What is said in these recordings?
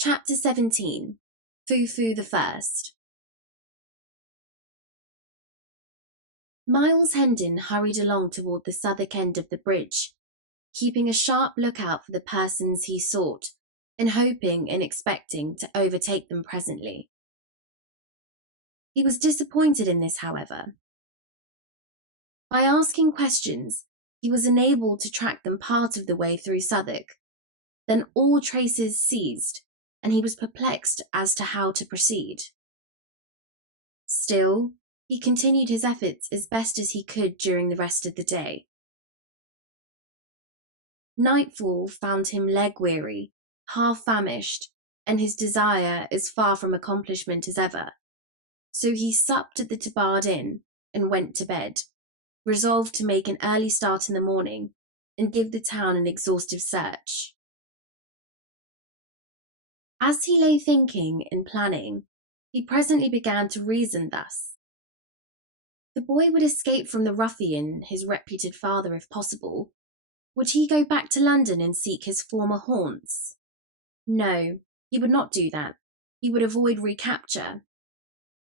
Chapter 17. Foo-Foo the First. Miles Hendon hurried along toward the Southwark end of the bridge, keeping a sharp lookout for the persons he sought, and hoping and expecting to overtake them presently. He was disappointed in this, however. By asking questions, he was enabled to track them part of the way through Southwark. Then all traces ceased, and he was perplexed as to how to proceed. Still, he continued his efforts as best as he could during the rest of the day. Nightfall found him leg-weary, half-famished, and his desire as far from accomplishment as ever. So he supped at the Tabard Inn and went to bed, resolved to make an early start in the morning and give the town an exhaustive search. As he lay thinking and planning, he presently began to reason thus. The boy would escape from the ruffian, his reputed father if possible. Would he go back to London and seek his former haunts? No, he would not do that. He would avoid recapture.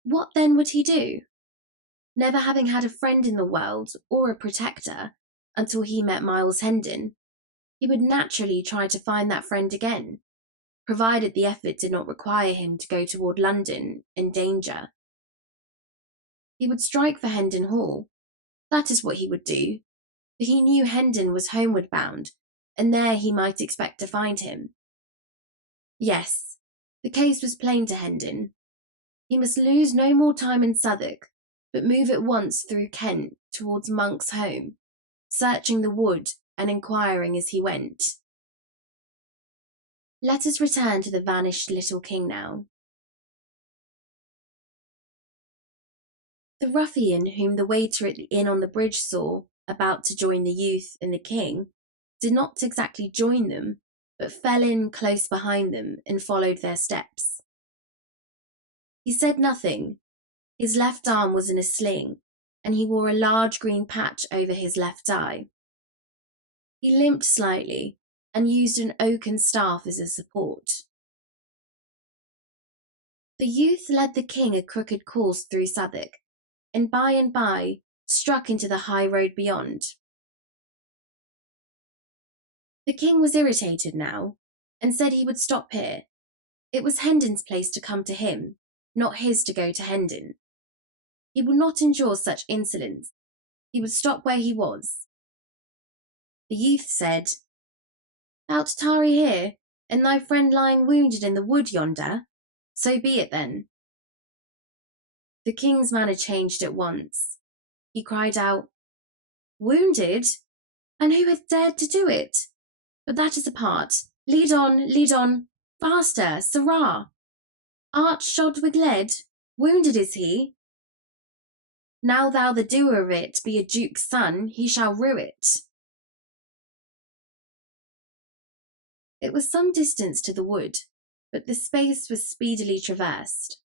What then would he do? Never having had a friend in the world or a protector until he met Miles Hendon, he would naturally try to find that friend again, provided the effort did not require him to go toward London in danger. He would strike for Hendon Hall. That is what he would do, for he knew Hendon was homeward bound, and there he might expect to find him. Yes, the case was plain to Hendon. He must lose no more time in Southwark, but move at once through Kent towards Monk's home, searching the wood and inquiring as he went. Let us return to the vanished little king now. The ruffian whom the waiter at the inn on the bridge saw about to join the youth and the king did not exactly join them, but fell in close behind them and followed their steps. He said nothing. His left arm was in a sling, and he wore a large green patch over his left eye. He limped slightly and used an oaken staff as a support. The youth led the king a crooked course through Southwark, and by struck into the high road beyond. The king was irritated now, and said he would stop here. It was Hendon's place to come to him, not his to go to Hendon. He would not endure such insolence. He would stop where he was. The youth said, "Thou'lt tarry here, and thy friend lying wounded in the wood yonder? So be it then." The king's manner changed at once. He cried out, "Wounded? And who hath dared to do it? But that is apart. Lead on, faster, sirrah! Art shod with lead? Wounded is he? Now thou the doer of it be a duke's son, he shall rue it." It was some distance to the wood, but the space was speedily traversed.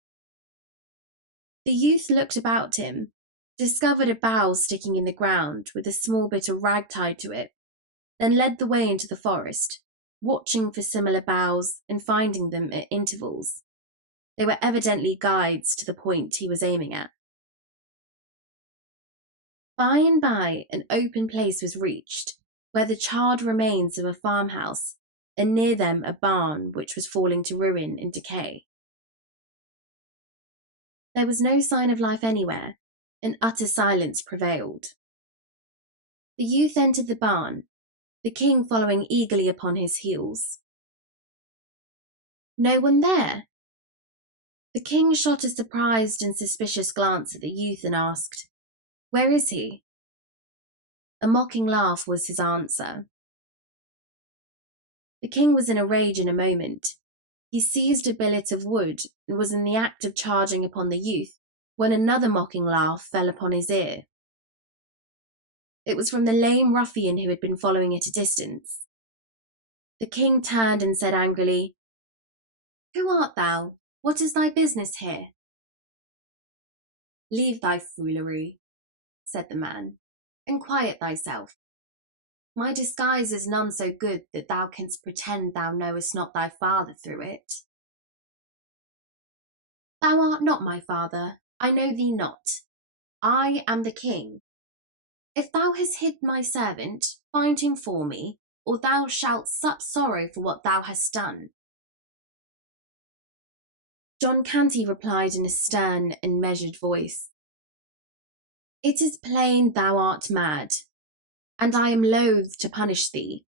The youth looked about him, discovered a bough sticking in the ground with a small bit of rag tied to it, then led the way into the forest, watching for similar boughs and finding them at intervals. They were evidently guides to the point he was aiming at. By and by, an open place was reached, where the charred remains of a farmhouse, and near them a barn which was falling to ruin and decay. There was no sign of life anywhere, and utter silence prevailed. The youth entered the barn, the king following eagerly upon his heels. No one there? The king shot a surprised and suspicious glance at the youth and asked, "Where is he?" A mocking laugh was his answer. The king was in a rage in a moment. He seized a billet of wood and was in the act of charging upon the youth when another mocking laugh fell upon his ear. It was from the lame ruffian who had been following at a distance. The king turned and said angrily, "Who art thou? What is thy business here?" "Leave thy foolery," said the man, "and quiet thyself. My disguise is none so good that thou canst pretend thou knowest not thy father through it. Thou art not my father, I know thee not. I am the king. If thou hast hid my servant, find him for me, or thou shalt sup sorrow for what thou hast done. John Canty replied in a stern and measured voice, It is plain thou art mad, and I am loath to punish thee.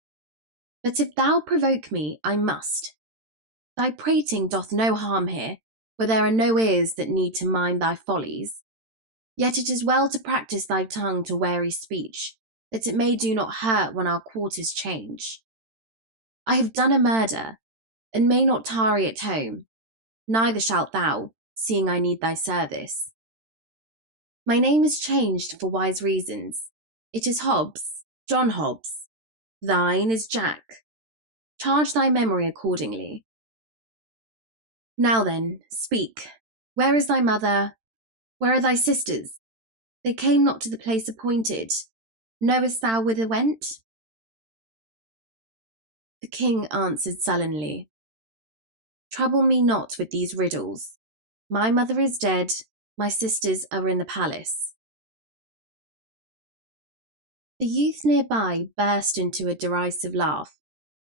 But if thou provoke me, I must. Thy prating doth no harm here, for there are no ears that need to mind thy follies. Yet it is well to practise thy tongue to wary speech, that it may do not hurt when our quarters change. I have done a murder, and may not tarry at home, neither shalt thou, seeing I need thy service. My name is changed for wise reasons. It is Hobbs, John Hobbs. Thine is Jack. Charge thy memory accordingly. Now then, speak. Where is thy mother? Where are thy sisters? They came not to the place appointed. Knowest thou whither went? The king answered sullenly, Trouble me not with these riddles. My mother is dead, my sisters are in the palace. The youth nearby burst into a derisive laugh,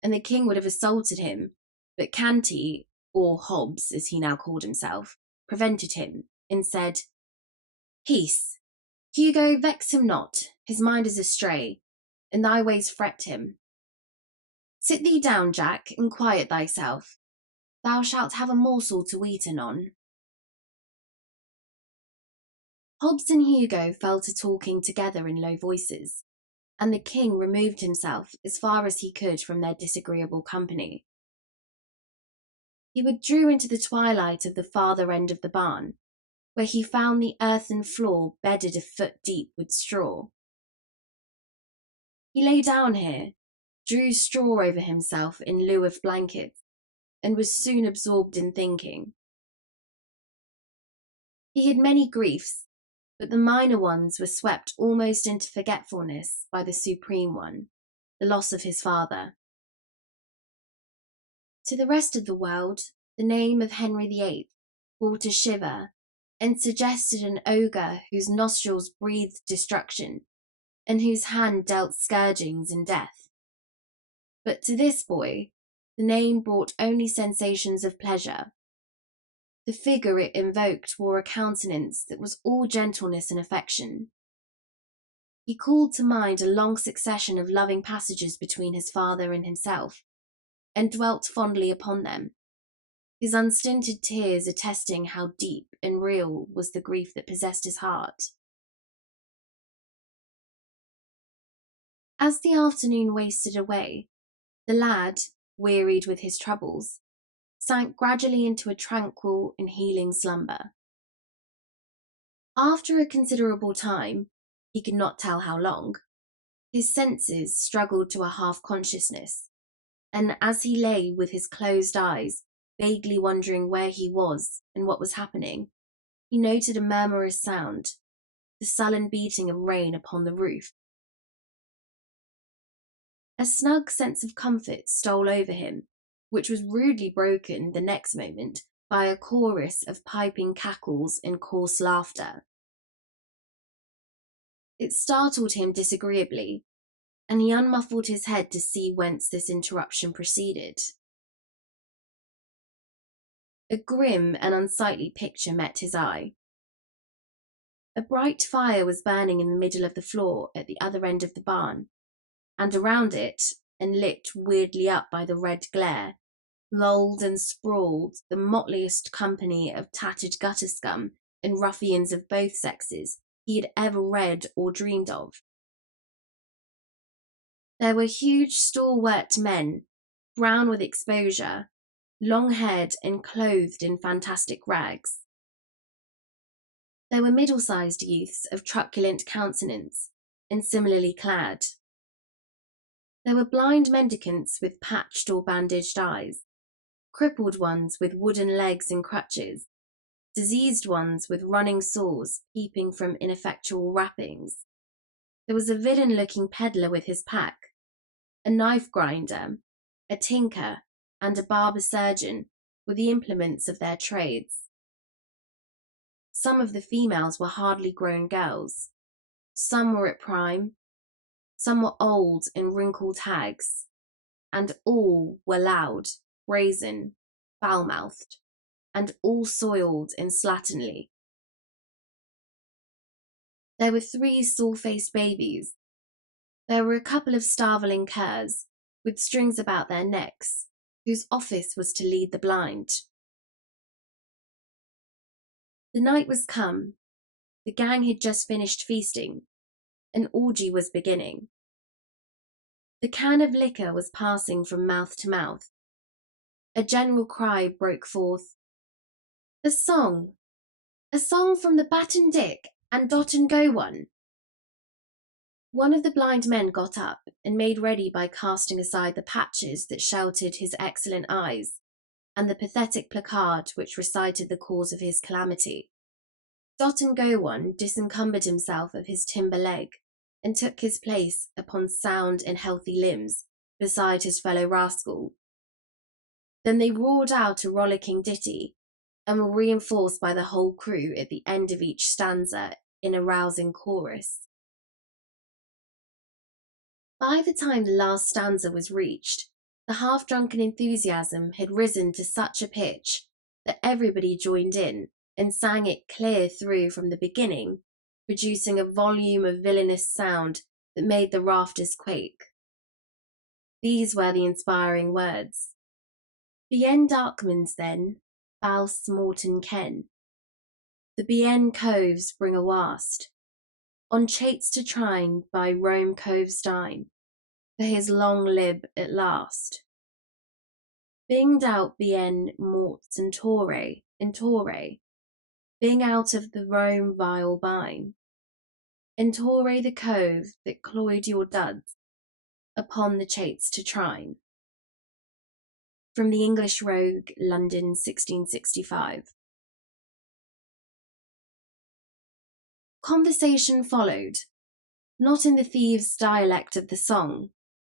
and the king would have assaulted him, but Canty, or Hobbs as he now called himself, prevented him, and said, Peace. Hugo, vex him not, his mind is astray, and thy ways fret him. Sit thee down, Jack, and quiet thyself. Thou shalt have a morsel to eat anon. Hobbs and Hugo fell to talking together in low voices, and the king removed himself as far as he could from their disagreeable company. He withdrew into the twilight of the farther end of the barn, where he found the earthen floor bedded a foot deep with straw. He lay down here, drew straw over himself in lieu of blankets, and was soon absorbed in thinking. He had many griefs, but the minor ones were swept almost into forgetfulness by the supreme one, the loss of his father. To the rest of the world, the name of Henry VIII brought a shiver and suggested an ogre whose nostrils breathed destruction and whose hand dealt scourgings and death. But to this boy, the name brought only sensations of pleasure. The figure it invoked wore a countenance that was all gentleness and affection. He called to mind a long succession of loving passages between his father and himself, and dwelt fondly upon them, his unstinted tears attesting how deep and real was the grief that possessed his heart. As the afternoon wasted away, the lad, wearied with his troubles, sank gradually into a tranquil and healing slumber. After a considerable time, he could not tell how long, his senses struggled to a half-consciousness, and as he lay with his closed eyes, vaguely wondering where he was and what was happening, he noted a murmurous sound, the sullen beating of rain upon the roof. A snug sense of comfort stole over him, which was rudely broken the next moment by a chorus of piping cackles and coarse laughter. It startled him disagreeably, and he unmuffled his head to see whence this interruption proceeded. A grim and unsightly picture met his eye. A bright fire was burning in the middle of the floor at the other end of the barn, and around it, and lit weirdly up by the red glare, lolled and sprawled the motliest company of tattered gutter scum and ruffians of both sexes he had ever read or dreamed of. There were huge stalwart men, brown with exposure, long-haired and clothed in fantastic rags. There were middle-sized youths of truculent countenance and similarly clad. There were blind mendicants with patched or bandaged eyes, crippled ones with wooden legs and crutches, diseased ones with running sores peeping from ineffectual wrappings. There was a villain-looking peddler with his pack, a knife grinder, a tinker, and a barber surgeon were the implements of their trades. Some of the females were hardly grown girls. Some were at prime, some were old and wrinkled hags, and all were loud, brazen, foul-mouthed, and all soiled and slatternly. There were 3 sore-faced babies. There were a couple of starveling curs, with strings about their necks, whose office was to lead the blind. The night was come. The gang had just finished feasting. An orgy was beginning. The can of liquor was passing from mouth to mouth. A general cry broke forth. A song from the Bat and Dick and Dot and Go one. One of the blind men got up and made ready by casting aside the patches that sheltered his excellent eyes and the pathetic placard which recited the cause of his calamity. Dot and Go one disencumbered himself of his timber leg and took his place upon sound and healthy limbs beside his fellow rascal. Then they roared out a rollicking ditty and were reinforced by the whole crew at the end of each stanza in a rousing chorus. By the time the last stanza was reached, the half-drunken enthusiasm had risen to such a pitch that everybody joined in and sang it clear through from the beginning, producing a volume of villainous sound that made the rafters quake. These were the inspiring words. Bien Darkmans then, Baus Morton Ken. The Bien Coves bring a wast, on chates to trine by Rome Coves dine, for his long lib at last. Binged out Bien Morts and Torre, Bing out of the Rome vile bine, and Torre the cove that cloyed your duds, upon the chates to trine. From the English Rogue, London, 1665. Conversation followed, not in the thieves' dialect of the song,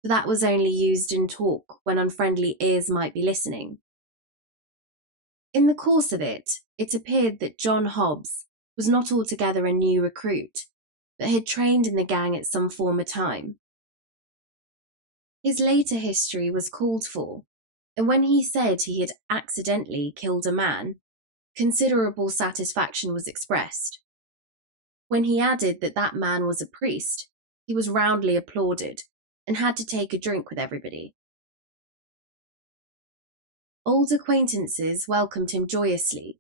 for that was only used in talk when unfriendly ears might be listening. In the course of it, it appeared that John Hobbs was not altogether a new recruit, but had trained in the gang at some former time. His later history was called for, and when he said he had accidentally killed a man, considerable satisfaction was expressed. When he added that that man was a priest, he was roundly applauded and had to take a drink with everybody. Old acquaintances welcomed him joyously,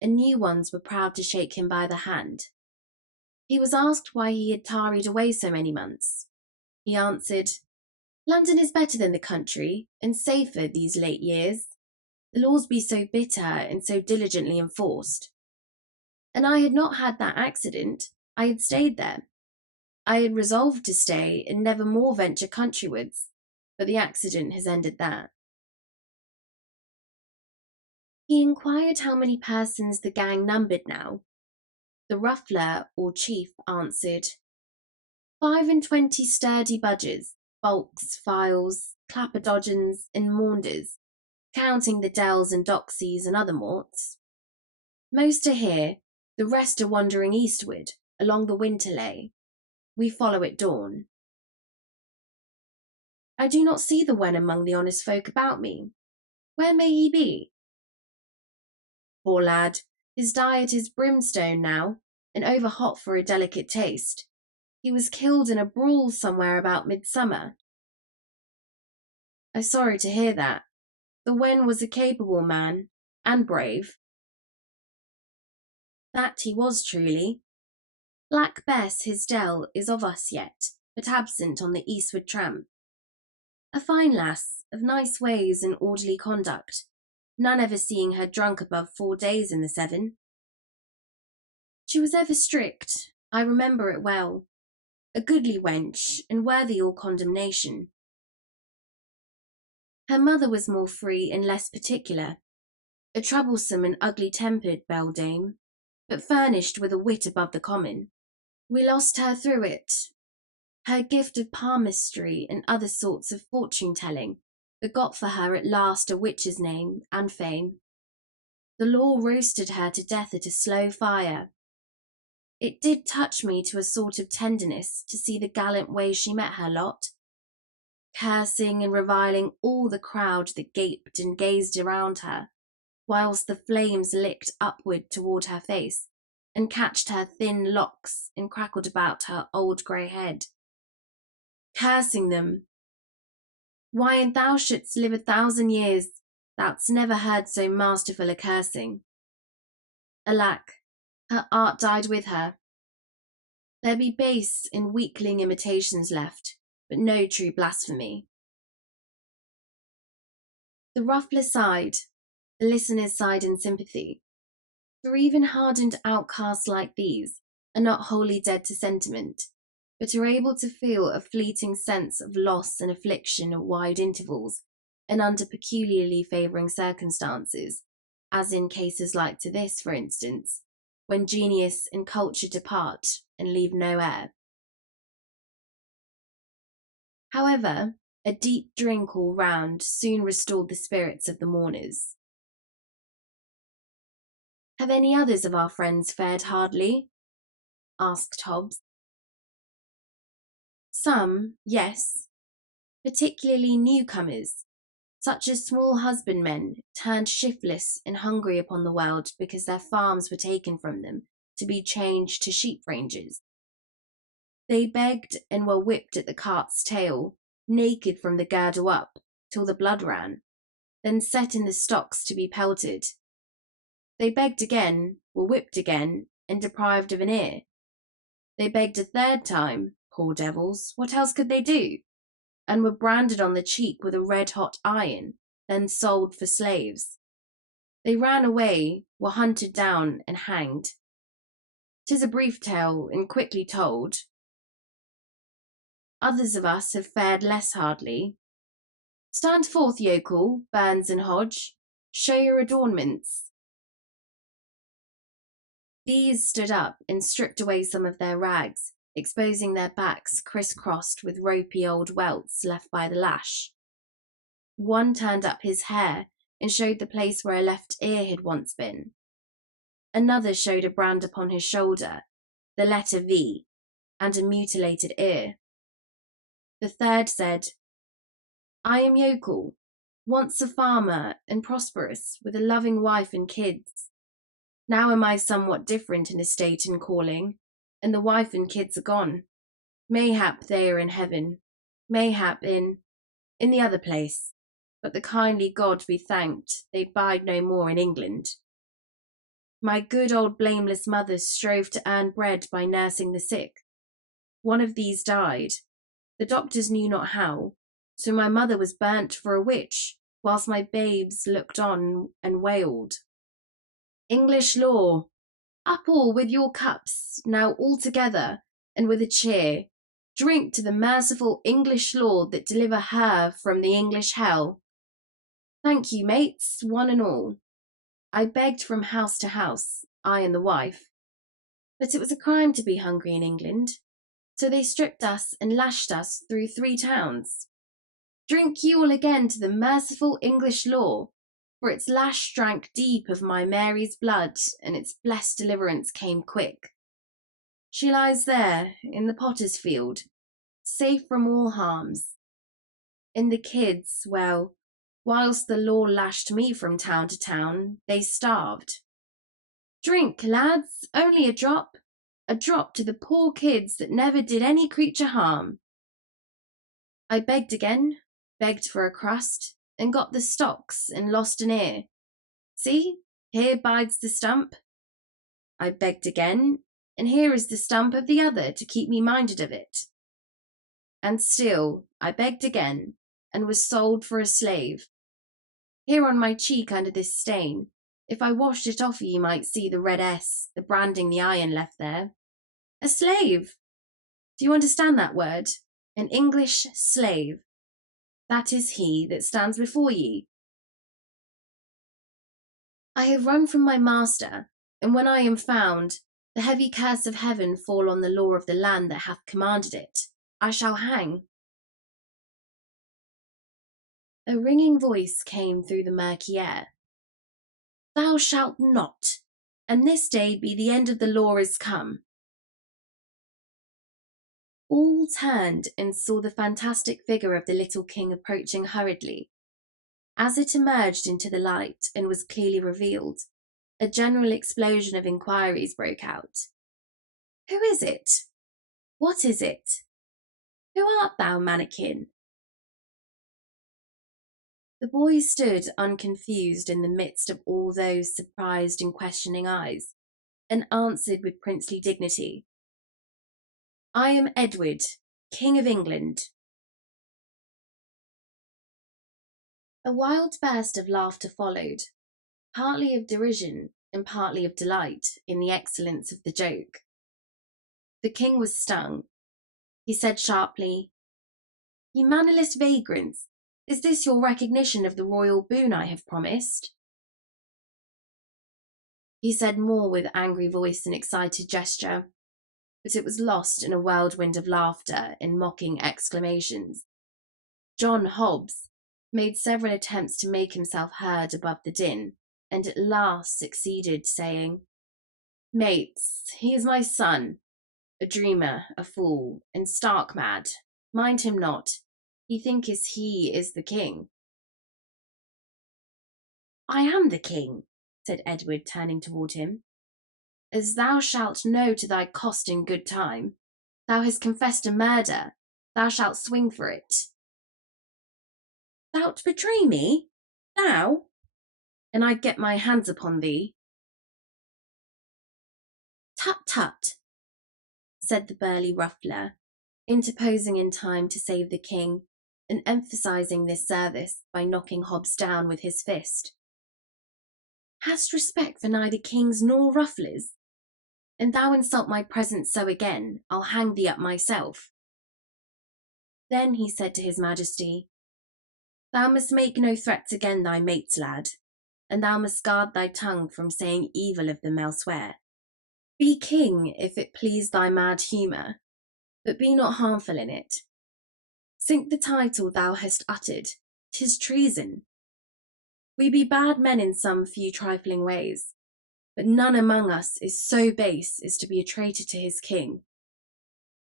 and new ones were proud to shake him by the hand. He was asked why he had tarried away so many months. He answered, "London is better than the country, and safer these late years. The laws be so bitter and so diligently enforced. And I had not had that accident, I had stayed there. I had resolved to stay and never more venture countrywards, but the accident has ended that." He inquired how many persons the gang numbered now. The ruffler or chief answered, 25 sturdy budgers, bulks, files, clapperdodgeons, and maunders, counting the dells and doxies and other morts. Most are here, the rest are wandering eastward, along the Winterley. We follow at dawn. I do not see the wen among the honest folk about me. Where may he be? Poor lad, his diet is brimstone now, and over hot for a delicate taste. He was killed in a brawl somewhere about midsummer. I'm sorry to hear that. The wen was a capable man, and brave. That he was truly. Black Bess, his dell, is of us yet, but absent on the eastward tramp. A fine lass, of nice ways and orderly conduct, none ever seeing her drunk above 4 days in the 7. She was ever strict, I remember it well, a goodly wench, and worthy all condemnation. Her mother was more free and less particular, a troublesome and ugly-tempered beldame, but furnished with a wit above the common. We lost her through it. Her gift of palmistry and other sorts of fortune-telling begot for her at last a witch's name and fame. The law roasted her to death at a slow fire. It did touch me to a sort of tenderness to see the gallant way she met her lot, cursing and reviling all the crowd that gaped and gazed around her, whilst the flames licked upward toward her face and catched her thin locks and crackled about her old grey head. Cursing them. Why, and thou shouldst live 1,000 years, thou'dst never heard so masterful a cursing. Alack, her art died with her. There be base and weakling imitations left, but no true blasphemy. The ruffler sighed, the listeners sighed in sympathy, for even hardened outcasts like these are not wholly dead to sentiment, but are able to feel a fleeting sense of loss and affliction at wide intervals and under peculiarly favouring circumstances, as in cases like to this, for instance, when genius and culture depart and leave no heir. However, a deep drink all round soon restored the spirits of the mourners. "Have any others of our friends fared hardly?" asked Hobbs. "Some, yes, particularly newcomers, such as small husbandmen turned shiftless and hungry upon the world because their farms were taken from them to be changed to sheep ranges. They begged and were whipped at the cart's tail, naked from the girdle up, till the blood ran, then set in the stocks to be pelted. They begged again, were whipped again, and deprived of an ear. They begged a third time, poor devils, what else could they do? And were branded on the cheek with a red-hot iron, then sold for slaves. They ran away, were hunted down, and hanged. 'Tis a brief tale, and quickly told. Others of us have fared less hardly. Stand forth, yokel, Burns and Hodge, show your adornments." These stood up and stripped away some of their rags, exposing their backs criss-crossed with ropey old welts left by the lash. One turned up his hair and showed the place where a left ear had once been. Another showed a brand upon his shoulder, the letter V, and a mutilated ear. The third said, "I am yokel, once a farmer and prosperous, with a loving wife and kids. Now am I somewhat different in estate and calling, and the wife and kids are gone. Mayhap they are in heaven, mayhap in the other place, but the kindly God be thanked, they bide no more in England. My good old blameless mother strove to earn bread by nursing the sick. One of these died. The doctors knew not how, so my mother was burnt for a witch, whilst my babes looked on and wailed. English law! Up all with your cups, now all together, and with a cheer, drink to the merciful English law that deliver her from the English hell. Thank you, mates, one and all. I begged from house to house, I and the wife. But it was a crime to be hungry in England, so they stripped us and lashed us through 3 towns. Drink ye all again to the merciful English law, for its lash drank deep of my Mary's blood, and its blessed deliverance came quick. She lies there, in the potter's field, safe from all harms. And the kids, well, whilst the law lashed me from town to town, they starved. Drink, lads, only a drop to the poor kids that never did any creature harm." I begged again, begged for a crust, and got the stocks and lost an ear. See, here bides the stump. I begged again, and here is the stump of the other to keep me minded of it. And still I begged again, and was sold for a slave. Here on my cheek under this stain, if I washed it off ye might see the red S, the branding the iron left there. A slave! Do you understand that word? An English slave. That is he that stands before ye. I have run from my master, and when I am found, the heavy curse of heaven fall on the law of the land that hath commanded it. I shall hang." A ringing voice came through the murky air. "Thou shalt not, and this day be the end of the law is come." All turned and saw the fantastic figure of the little king approaching hurriedly. As it emerged into the light and was clearly revealed, a general explosion of inquiries broke out. "Who is it? What is it? Who art thou, mannikin?" The boy stood unconfused in the midst of all those surprised and questioning eyes, and answered with princely dignity, "I am Edward, King of England." A wild burst of laughter followed, partly of derision and partly of delight in the excellence of the joke. The king was stung. He said sharply, "You mannerless vagrants, is this your recognition of the royal boon I have promised?" He said more with angry voice and excited gesture, but it was lost in a whirlwind of laughter and mocking exclamations. John Hobbs made several attempts to make himself heard above the din, and at last succeeded, saying, "Mates, he is my son, a dreamer, a fool, and stark mad. Mind him not. He thinketh he is the king." "I am the king," said Edward, turning toward him. "As thou shalt know to thy cost in good time. Thou hast confessed a murder. Thou shalt swing for it." "Thou'lt betray me? Thou?" "And I get my hands upon thee." "Tut, tut," said the burly ruffler, interposing in time to save the king, and emphasizing this service by knocking Hobbs down with his fist. "Hast respect for neither kings nor rufflers? And thou insult my presence so again, I'll hang thee up myself." Then he said to his majesty, "Thou must make no threats again thy mates, lad, and thou must guard thy tongue from saying evil of them elsewhere. Be king if it please thy mad humour, but be not harmful in it. Sink the title thou hast uttered, 'tis treason. We be bad men in some few trifling ways, but none among us is so base as to be a traitor to his king.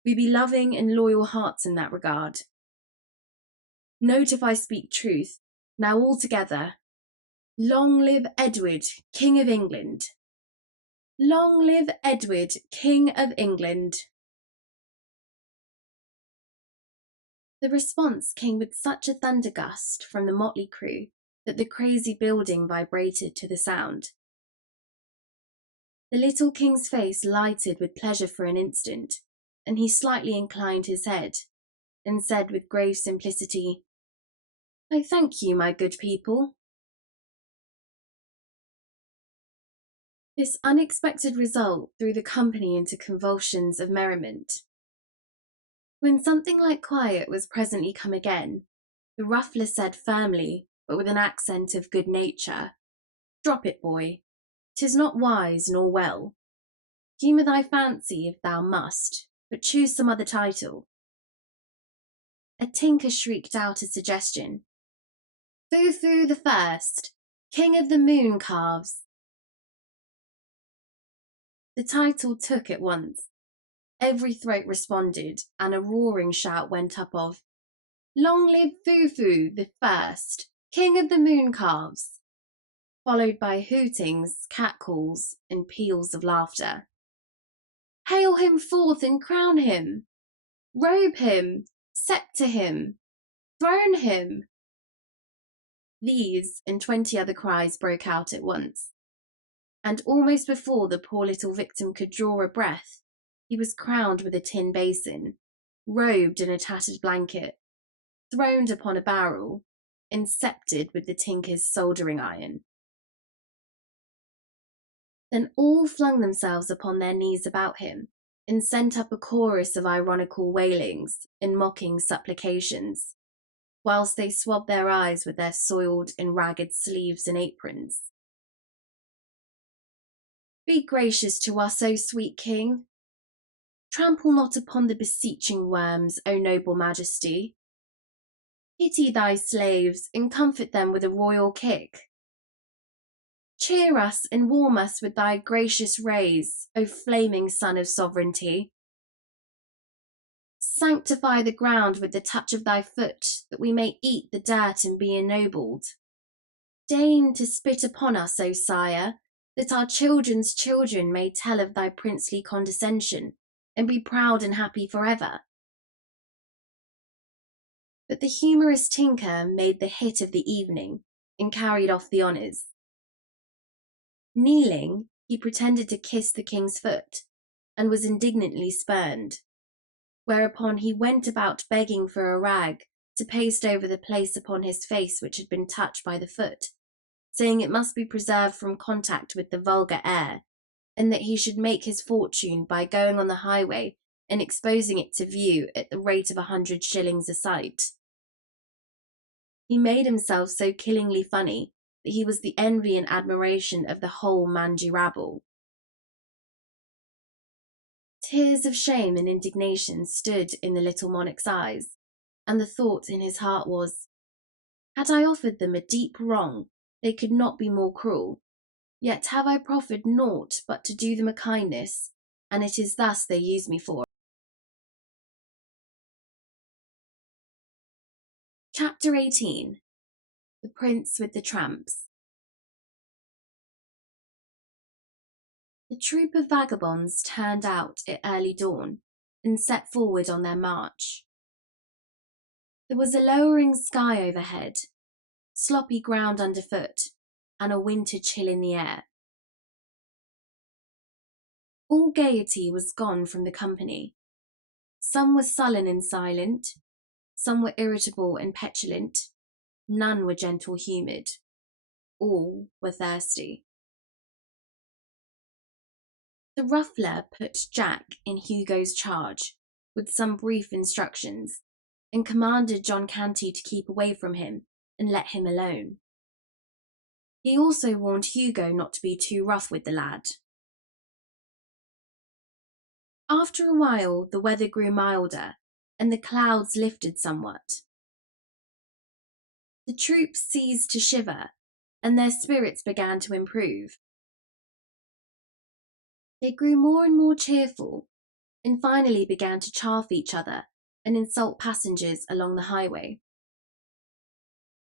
We be loving and loyal hearts in that regard. Note if I speak truth, now all together, long live Edward, King of England. Long live Edward, King of England." The response came with such a thunder gust from the motley crew that the crazy building vibrated to the sound. The little king's face lighted with pleasure for an instant, and he slightly inclined his head, and said with grave simplicity, "I thank you, my good people." This unexpected result threw the company into convulsions of merriment. When something like quiet was presently come again, the ruffler said firmly, but with an accent of good nature, "Drop it, boy. 'Tis not wise nor well. Humour thy fancy if thou must, but choose some other title." A tinker shrieked out a suggestion. "Foo-foo the First, King of the Moon Calves." The title took at once. Every throat responded, and a roaring shout went up of, "Long live Foo-foo the First, King of the Moon Calves," followed by hootings, catcalls, and peals of laughter. "Hail him forth and crown him! Robe him! Sceptre him! Throne him!" These and 20 other cries broke out at once, and almost before the poor little victim could draw a breath, he was crowned with a tin basin, robed in a tattered blanket, throned upon a barrel, and sceptred with the tinker's soldering iron. Then all flung themselves upon their knees about him, and sent up a chorus of ironical wailings and mocking supplications, whilst they swabbed their eyes with their soiled and ragged sleeves and aprons. "Be gracious to us, O sweet king. Trample not upon the beseeching worms, O noble majesty. Pity thy slaves, and comfort them with a royal kick. Cheer us and warm us with thy gracious rays, O flaming sun of sovereignty. Sanctify the ground with the touch of thy foot, that we may eat the dirt and be ennobled. Deign to spit upon us, O sire, that our children's children may tell of thy princely condescension, and be proud and happy forever. But the humorous tinker made the hit of the evening, and carried off the honours. Kneeling, he pretended to kiss the king's foot, and was indignantly spurned, whereupon he went about begging for a rag to paste over the place upon his face which had been touched by the foot, saying it must be preserved from contact with the vulgar air, and that he should make his fortune by going on the highway and exposing it to view at the rate of 100 shillings a sight. He made himself so killingly funny that he was the envy and admiration of the whole mangy rabble. Tears of shame and indignation stood in the little monarch's eyes, and the thought in his heart was, had I offered them a deep wrong, they could not be more cruel. Yet have I proffered naught but to do them a kindness, and it is thus they use me for. Chapter 18. The Prince with the Tramps. The troop of vagabonds turned out at early dawn and set forward on their march. There was a lowering sky overhead, sloppy ground underfoot, and a winter chill in the air. All gaiety was gone from the company. Some were sullen and silent, some were irritable and petulant, none were gentle-humoured, all were thirsty. The ruffler put Jack in Hugo's charge, with some brief instructions, and commanded John Canty to keep away from him and let him alone. He also warned Hugo not to be too rough with the lad. After a while, the weather grew milder, and the clouds lifted somewhat. The troops ceased to shiver, and their spirits began to improve. They grew more and more cheerful, and finally began to chaff each other and insult passengers along the highway.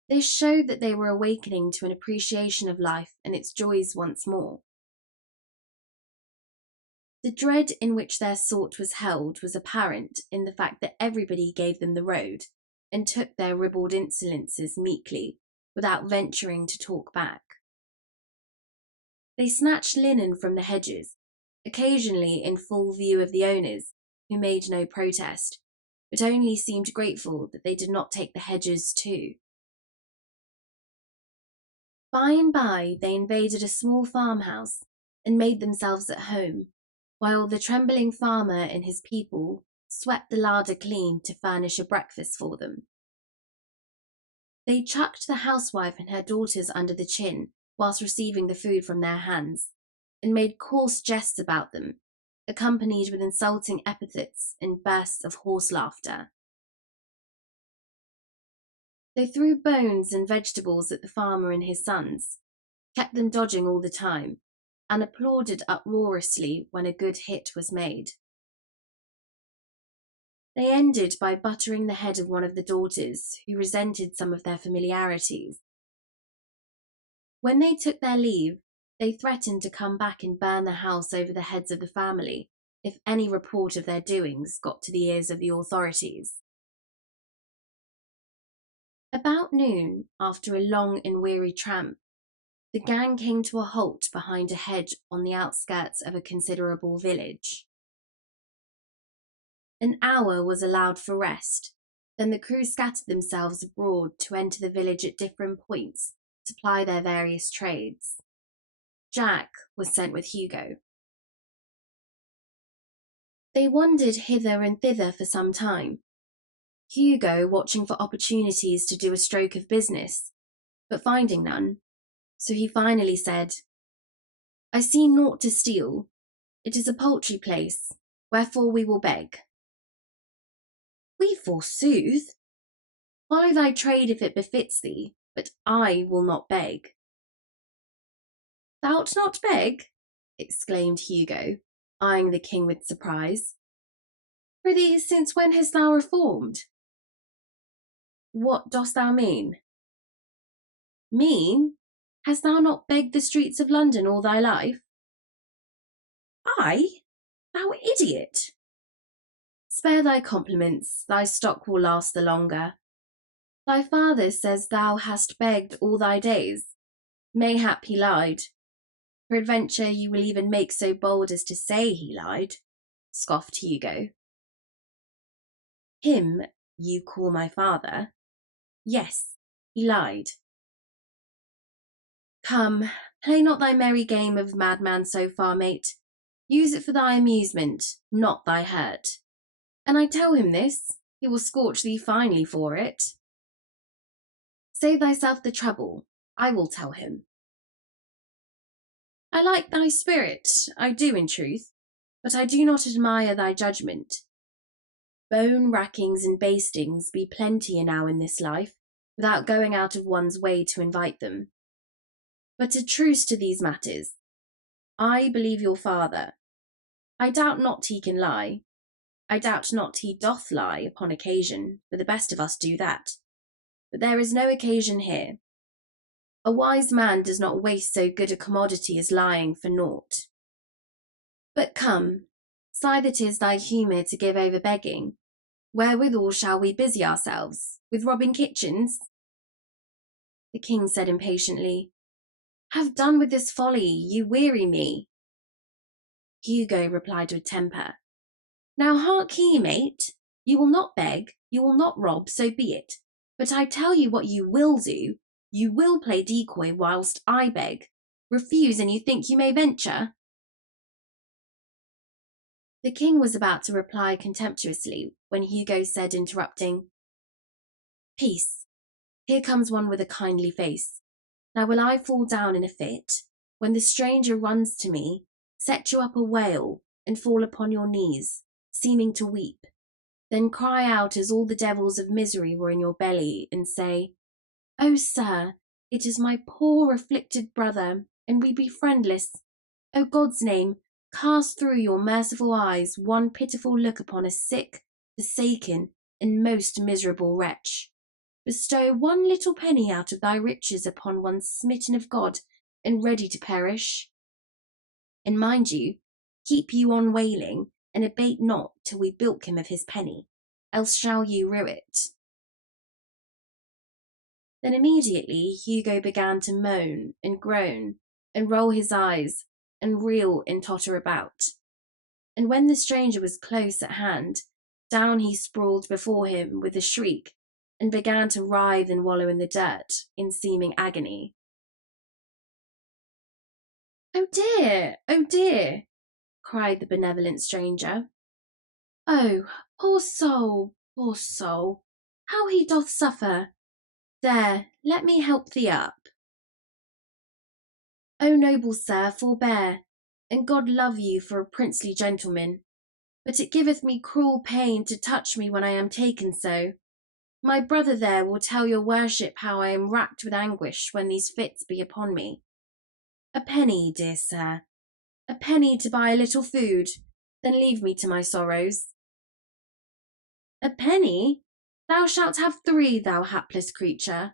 This showed that they were awakening to an appreciation of life and its joys once more. The dread in which their sort was held was apparent in the fact that everybody gave them the road and took their ribald insolences meekly, without venturing to talk back. They snatched linen from the hedges, occasionally in full view of the owners, who made no protest, but only seemed grateful that they did not take the hedges too. By and by they invaded a small farmhouse and made themselves at home, while the trembling farmer and his people swept the larder clean to furnish a breakfast for them. They chucked the housewife and her daughters under the chin whilst receiving the food from their hands, and made coarse jests about them, accompanied with insulting epithets and bursts of horse laughter. They threw bones and vegetables at the farmer and his sons, kept them dodging all the time, and applauded uproariously when a good hit was made. They ended by buttering the head of one of the daughters, who resented some of their familiarities. When they took their leave, they threatened to come back and burn the house over the heads of the family if any report of their doings got to the ears of the authorities. About noon, after a long and weary tramp, the gang came to a halt behind a hedge on the outskirts of a considerable village. An hour was allowed for rest, then the crew scattered themselves abroad to enter the village at different points to ply their various trades. Jack was sent with Hugo. They wandered hither and thither for some time, Hugo watching for opportunities to do a stroke of business, but finding none, so he finally said, "I see naught to steal. It is a poultry place, wherefore we will beg. We forsooth? Follow thy trade if it befits thee, but I will not beg. Thou'lt not beg? Exclaimed Hugo, eyeing the king with surprise. Prithee, since when hast thou reformed? What dost thou mean? Mean? Hast thou not begged the streets of London all thy life? I? Thou idiot! Spare thy compliments, thy stock will last the longer. Thy father says thou hast begged all thy days. Mayhap he lied. Peradventure you will even make so bold as to say he lied, scoffed Hugo. Him you call my father? Yes, he lied. Come, play not thy merry game of madman so far, mate. Use it for thy amusement, not thy hurt. And I tell him this, he will scorch thee finely for it. Save thyself the trouble, I will tell him. I like thy spirit, I do in truth, but I do not admire thy judgment. Bone rackings and bastings be plenty enow in this life, without going out of one's way to invite them. But a truce to these matters. I believe your father. I doubt not he can lie. I doubt not he doth lie upon occasion, for the best of us do that. But there is no occasion here. A wise man does not waste so good a commodity as lying for naught. But come, sith it is thy humour to give over begging, wherewithal shall we busy ourselves? With robbing kitchens? The king said impatiently, Have done with this folly, you weary me. Hugo replied with temper, Now hark ye, mate, you will not beg, you will not rob, so be it. But I tell you what you will do, you will play decoy whilst I beg. Refuse and you think you may venture? The king was about to reply contemptuously when Hugo said, interrupting, Peace, here comes one with a kindly face. Now will I fall down in a fit, when the stranger runs to me, set you up a wail, and fall upon your knees, seeming to weep, then cry out as all the devils of misery were in your belly, and say, O sir, it is my poor afflicted brother, and we be friendless. O God's name, cast through your merciful eyes one pitiful look upon a sick, forsaken, and most miserable wretch. Bestow one little penny out of thy riches upon one smitten of God and ready to perish. And mind you, keep you on wailing, and abate not till we bilk him of his penny, else shall you rue it. Then immediately Hugo began to moan and groan, and roll his eyes, and reel and totter about. And when the stranger was close at hand, down he sprawled before him with a shriek, and began to writhe and wallow in the dirt in seeming agony. Oh dear, cried the benevolent stranger. Oh, poor soul, how he doth suffer. There, let me help thee up. O noble sir, forbear, and God love you for a princely gentleman. But it giveth me cruel pain to touch me when I am taken so. My brother there will tell your worship how I am racked with anguish when these fits be upon me. A penny, dear sir, a penny to buy a little food, then leave me to my sorrows. A penny? Thou shalt have 3, thou hapless creature.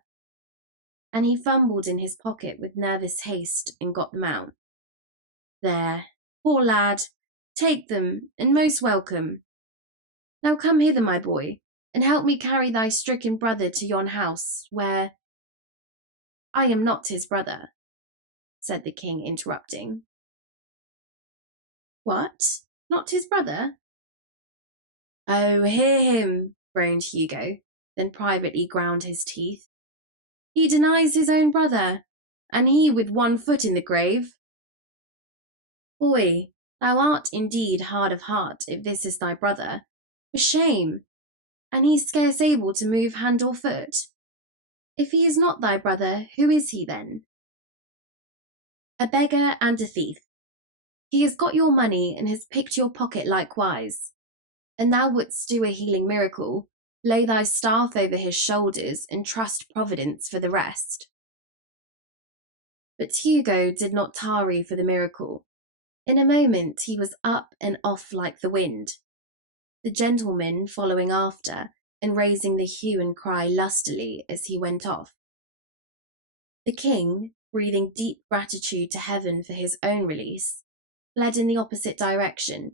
And he fumbled in his pocket with nervous haste and got them out. There, poor lad, take them, and most welcome. Now come hither, my boy, and help me carry thy stricken brother to yon house, where— I am not his brother, said the king, interrupting. What? Not his brother? Oh, hear him, groaned Hugo, then privately ground his teeth. He denies his own brother, and he with one foot in the grave. Boy, thou art indeed hard of heart if this is thy brother. For shame! And he scarce able to move hand or foot. If he is not thy brother, who is he then? A beggar and a thief. He has got your money and has picked your pocket likewise. And thou wouldst do a healing miracle, lay thy staff over his shoulders and trust Providence for the rest. But Hugo did not tarry for the miracle. In a moment he was up and off like the wind, the gentleman following after and raising the hue and cry lustily as he went off. The king, breathing deep gratitude to heaven for his own release, fled in the opposite direction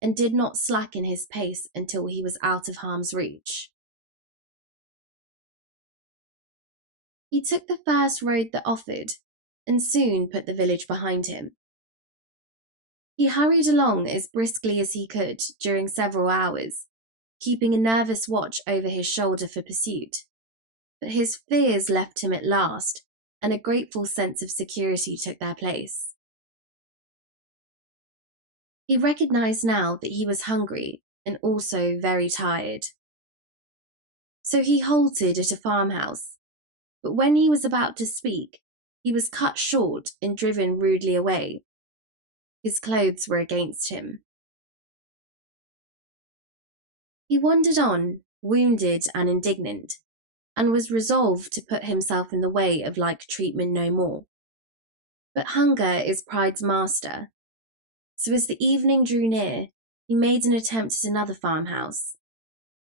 and did not slacken his pace until he was out of harm's reach. He took the first road that offered and soon put the village behind him. He hurried along as briskly as he could during several hours, keeping a nervous watch over his shoulder for pursuit. But his fears left him at last, and a grateful sense of security took their place. He recognized now that he was hungry and also very tired. So he halted at a farmhouse, but when he was about to speak, he was cut short and driven rudely away. His clothes were against him. He wandered on, wounded and indignant, and was resolved to put himself in the way of like treatment no more. But hunger is pride's master, so as the evening drew near, he made an attempt at another farmhouse.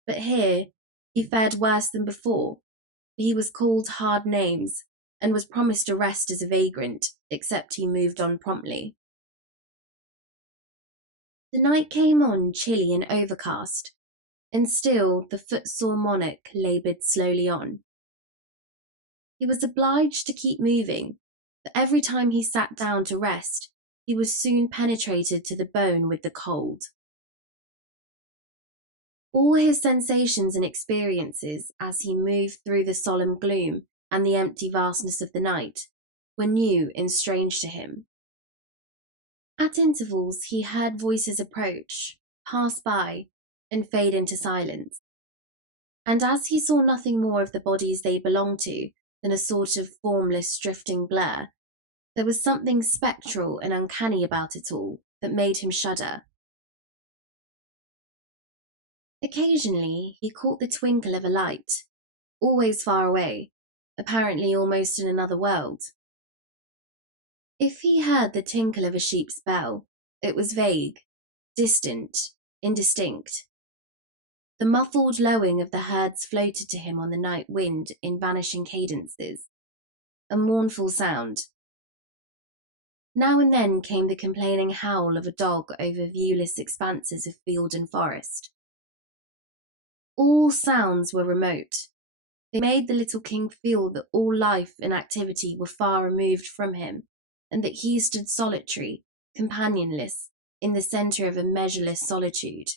But here he fared worse than before, for he was called hard names and was promised arrest as a vagrant, except he moved on promptly. The night came on chilly and overcast, and still the footsore monarch laboured slowly on. He was obliged to keep moving, for every time he sat down to rest, he was soon penetrated to the bone with the cold. All his sensations and experiences as he moved through the solemn gloom and the empty vastness of the night were new and strange to him. At intervals he heard voices approach, pass by, and fade into silence. And as he saw nothing more of the bodies they belonged to than a sort of formless drifting blur, there was something spectral and uncanny about it all that made him shudder. Occasionally he caught the twinkle of a light, always far away, apparently almost in another world. If he heard the tinkle of a sheep's bell, it was vague, distant, indistinct. The muffled lowing of the herds floated to him on the night wind in vanishing cadences, a mournful sound. Now and then came the complaining howl of a dog over viewless expanses of field and forest. All sounds were remote. They made the little king feel that all life and activity were far removed from him, and that he stood solitary, companionless, in the centre of a measureless solitude.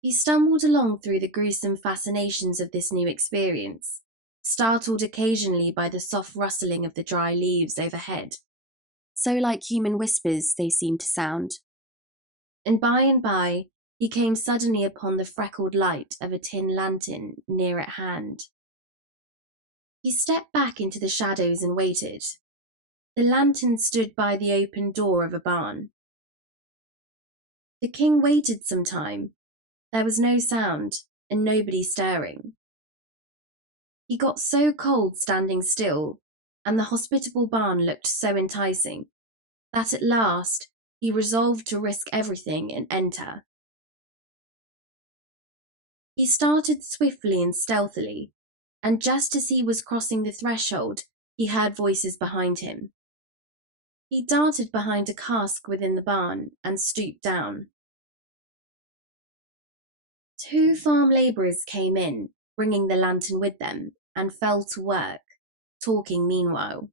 He stumbled along through the gruesome fascinations of this new experience, startled occasionally by the soft rustling of the dry leaves overhead. So like human whispers they seemed to sound. And by, he came suddenly upon the freckled light of a tin lantern near at hand. He stepped back into the shadows and waited. The lantern stood by the open door of a barn. The king waited some time. There was no sound, and nobody stirring. He got so cold standing still, and the hospitable barn looked so enticing, that at last he resolved to risk everything and enter. He started swiftly and stealthily, and just as he was crossing the threshold, he heard voices behind him. He darted behind a cask within the barn and stooped down. 2 farm labourers came in, bringing the lantern with them, and fell to work, talking meanwhile.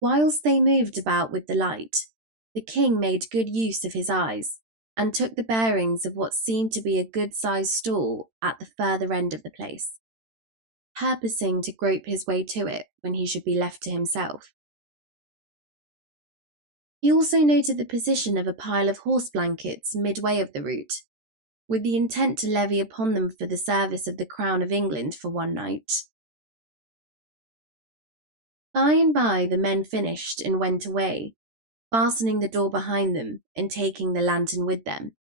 Whilst they moved about with the light, the king made good use of his eyes, and took the bearings of what seemed to be a good-sized stall at the further end of the place, purposing to grope his way to it when he should be left to himself. He also noted the position of a pile of horse blankets midway of the route, with the intent to levy upon them for the service of the Crown of England for one night. By and by the men finished and went away, fastening the door behind them and taking the lantern with them.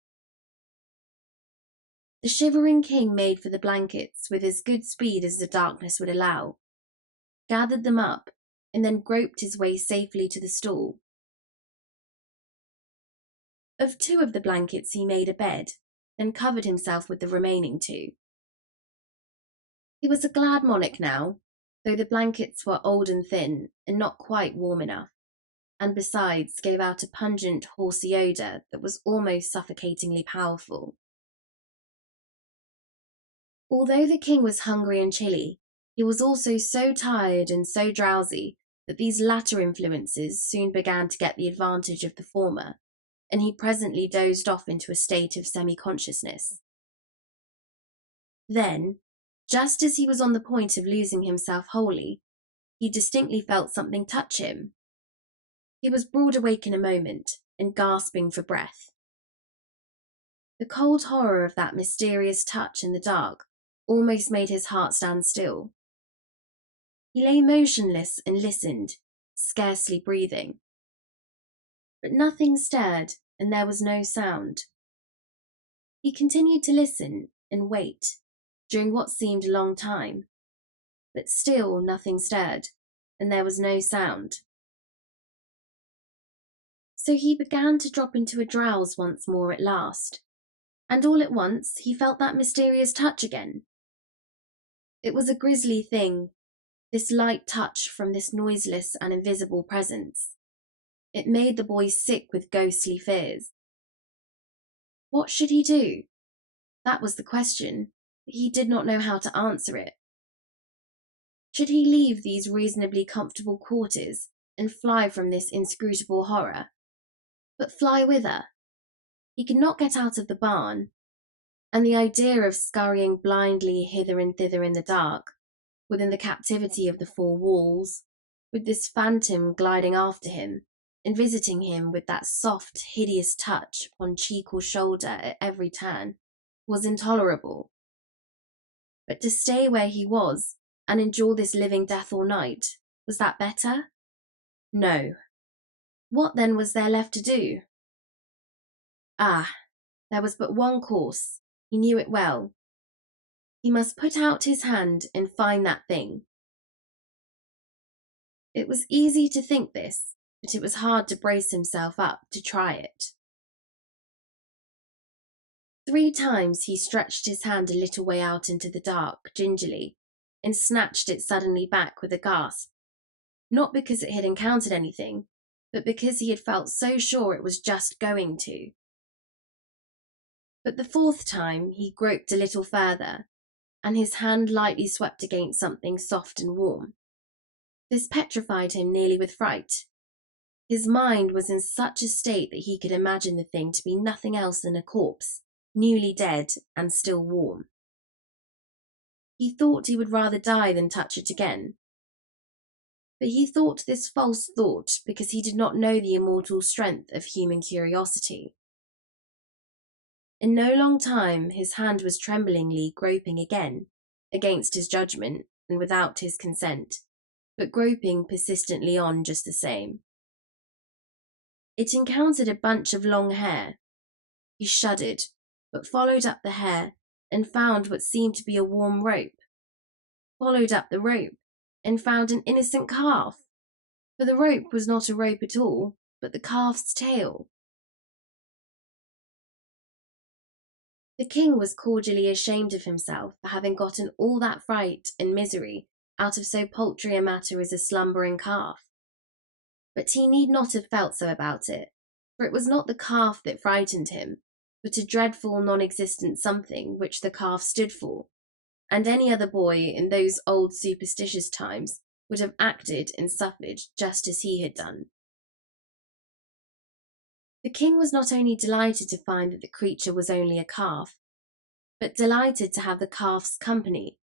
The shivering king made for the blankets with as good speed as the darkness would allow, gathered them up, and then groped his way safely to the stall. Of 2 of the blankets he made a bed, and covered himself with the remaining 2. He was a glad monarch now, though the blankets were old and thin and not quite warm enough, and besides gave out a pungent, horsey odour that was almost suffocatingly powerful. Although the king was hungry and chilly, he was also so tired and so drowsy that these latter influences soon began to get the advantage of the former, and he presently dozed off into a state of semi-consciousness. Then, just as he was on the point of losing himself wholly, he distinctly felt something touch him. He was broad awake in a moment, and gasping for breath. The cold horror of that mysterious touch in the dark almost made his heart stand still. He lay motionless and listened, scarcely breathing. But nothing stirred, and there was no sound. He continued to listen and wait, during what seemed a long time, but still nothing stirred, and there was no sound. So he began to drop into a drowse once more at last, and all at once he felt that mysterious touch again. It was a grisly thing, this light touch from this noiseless and invisible presence. It made the boy sick with ghostly fears. What should he do? That was the question, but he did not know how to answer it. Should he leave these reasonably comfortable quarters and fly from this inscrutable horror? But fly whither? He could not get out of the barn, and the idea of scurrying blindly hither and thither in the dark, within the captivity of the 4 walls, with this phantom gliding after him, and visiting him with that soft, hideous touch upon cheek or shoulder at every turn, was intolerable. But to stay where he was, and endure this living death all night, was that better? No. What then was there left to do? Ah, there was but one course. He knew it well. He must put out his hand and find that thing. It was easy to think this, but it was hard to brace himself up to try it. 3 times he stretched his hand a little way out into the dark, gingerly, and snatched it suddenly back with a gasp, not because it had encountered anything, but because he had felt so sure it was just going to. But the 4th time he groped a little further, and his hand lightly swept against something soft and warm. This petrified him nearly with fright. His mind was in such a state that he could imagine the thing to be nothing else than a corpse, newly dead and still warm. He thought he would rather die than touch it again. But he thought this false thought because he did not know the immortal strength of human curiosity. In no long time his hand was tremblingly groping again, against his judgment and without his consent, but groping persistently on just the same. It encountered a bunch of long hair. He shuddered, but followed up the hair and found what seemed to be a warm rope. Followed up the rope and found an innocent calf, for the rope was not a rope at all, but the calf's tail. The king was cordially ashamed of himself for having gotten all that fright and misery out of so paltry a matter as a slumbering calf. But he need not have felt so about it, for it was not the calf that frightened him, but a dreadful non-existent something which the calf stood for, and any other boy in those old superstitious times would have acted and suffered just as he had done. The king was not only delighted to find that the creature was only a calf, but delighted to have the calf's company,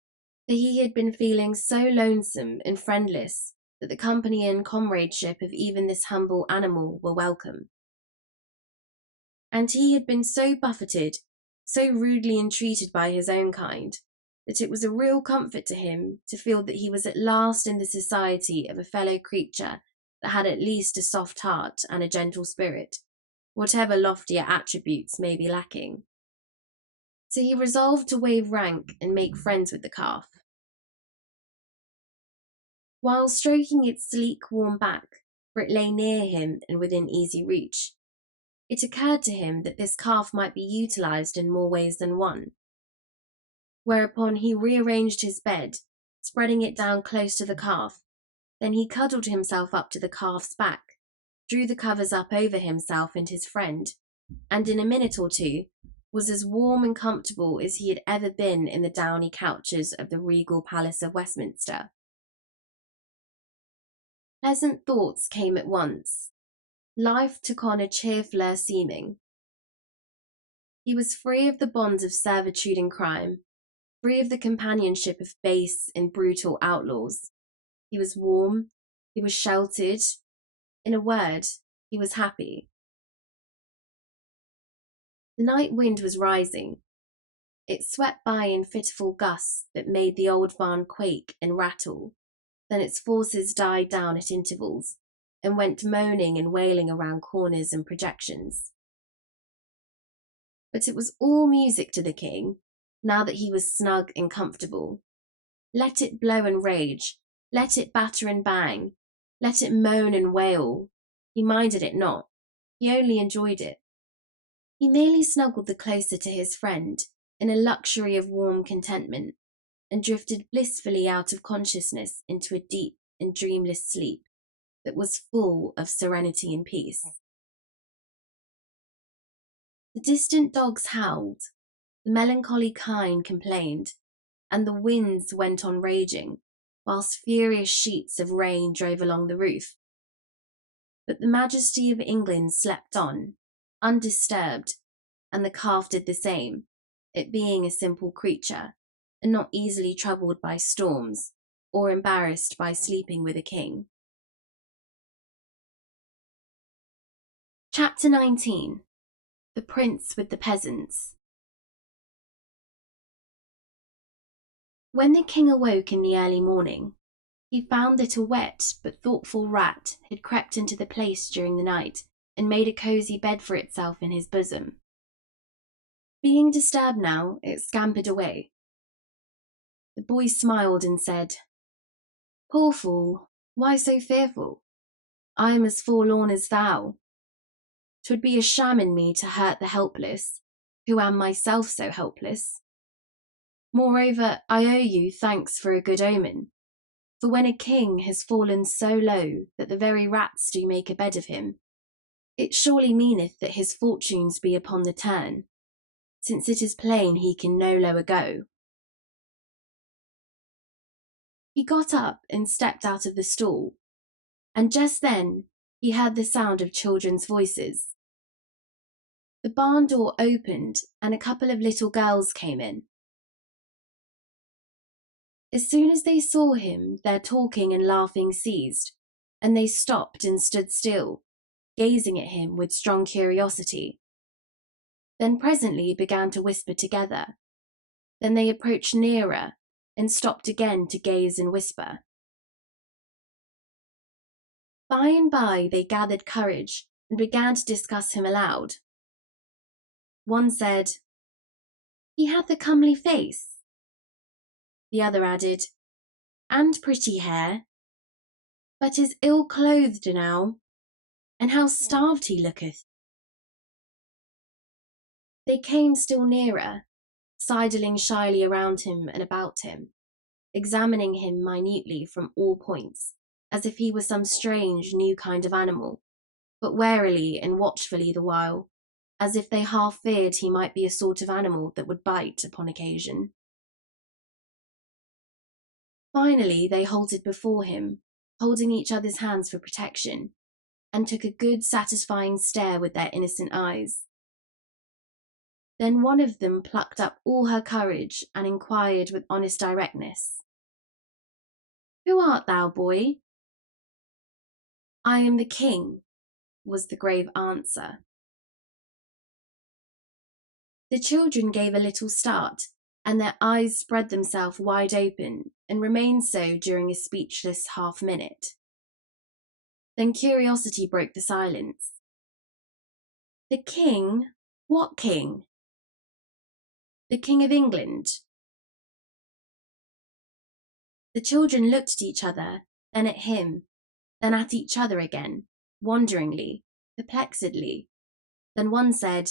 for he had been feeling so lonesome and friendless that the company and comradeship of even this humble animal were welcome. And he had been so buffeted, so rudely entreated by his own kind, that it was a real comfort to him to feel that he was at last in the society of a fellow creature that had at least a soft heart and a gentle spirit, whatever loftier attributes may be lacking. So he resolved to waive rank and make friends with the calf. While stroking its sleek, warm back, for it lay near him and within easy reach, it occurred to him that this calf might be utilised in more ways than one. Whereupon he rearranged his bed, spreading it down close to the calf. Then he cuddled himself up to the calf's back, drew the covers up over himself and his friend, and in a minute or two was as warm and comfortable as he had ever been in the downy couches of the regal palace of Westminster. Pleasant thoughts came at once. Life took on a cheerfuller seeming. He was free of the bonds of servitude and crime, free of the companionship of base and brutal outlaws. He was warm, he was sheltered. In a word, he was happy. The night wind was rising. It swept by in fitful gusts that made the old barn quake and rattle. Then its forces died down at intervals and went moaning and wailing around corners and projections. But it was all music to the king, now that he was snug and comfortable. Let it blow and rage, let it batter and bang, let it moan and wail. He minded it not, he only enjoyed it. He merely snuggled the closer to his friend in a luxury of warm contentment, and drifted blissfully out of consciousness into a deep and dreamless sleep that was full of serenity and peace. The distant dogs howled, the melancholy kine complained, and the winds went on raging, whilst furious sheets of rain drove along the roof. But the majesty of England slept on, undisturbed, and the calf did the same, it being a simple creature, and not easily troubled by storms, or embarrassed by sleeping with a king. Chapter 19. The Prince with the Peasants. When the king awoke in the early morning, he found that a wet but thoughtful rat had crept into the place during the night and made a cosy bed for itself in his bosom. Being disturbed now, it scampered away. The boy smiled and said, "Poor fool, why so fearful? I am as forlorn as thou. 'Twould be a sham in me to hurt the helpless, who am myself so helpless. Moreover, I owe you thanks for a good omen, for when a king has fallen so low that the very rats do make a bed of him, it surely meaneth that his fortunes be upon the turn, since it is plain he can no lower go." He got up and stepped out of the stall, and just then he heard the sound of children's voices. The barn door opened and a couple of little girls came in. As soon as they saw him, their talking and laughing ceased, and they stopped and stood still, gazing at him with strong curiosity. Then presently began to whisper together. Then they approached nearer and stopped again to gaze and whisper. By and by they gathered courage and began to discuss him aloud. One said, "He hath a comely face." The other added, "And pretty hair, but is ill-clothed now, and how starved he looketh." They came still nearer, sidling shyly around him and about him, examining him minutely from all points, as if he were some strange new kind of animal, but warily and watchfully the while, as if they half feared he might be a sort of animal that would bite upon occasion. Finally they halted before him, holding each other's hands for protection, and took a good satisfying stare with their innocent eyes. Then one of them plucked up all her courage and inquired with honest directness, "Who art thou, boy?" "I am the king," was the grave answer. The children gave a little start and their eyes spread themselves wide open and remained so during a speechless half-minute. Then curiosity broke the silence. "The king? What king?" "The King of England." The children looked at each other, then at him, then at each other again, wonderingly, perplexedly. Then one said,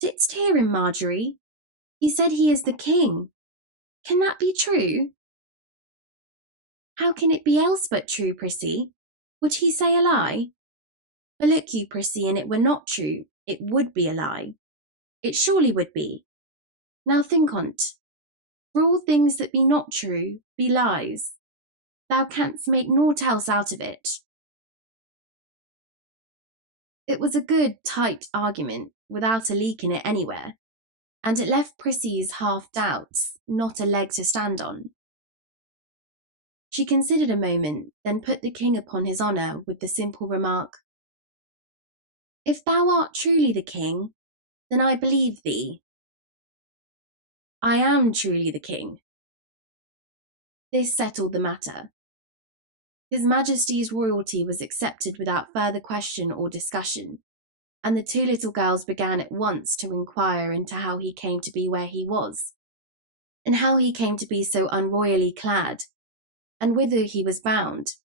"Didst hear him, Marjorie? He said he is the king. Can that be true?" "How can it be else but true, Prissy? Would he say a lie?" "But look you, Prissy, and it were not true, it would be a lie. It surely would be. Now think on't. For all things that be not true be lies. Thou canst make naught else out of it." It was a good, tight argument, without a leak in it anywhere, and it left Prissy's half-doubts not a leg to stand on. She considered a moment, then put the king upon his honour with the simple remark, "If thou art truly the king, then I believe thee." "I am truly the king." This settled the matter. His Majesty's royalty was accepted without further question or discussion, and the two little girls began at once to inquire into how he came to be where he was, and how he came to be so unroyally clad, and whither he was bound,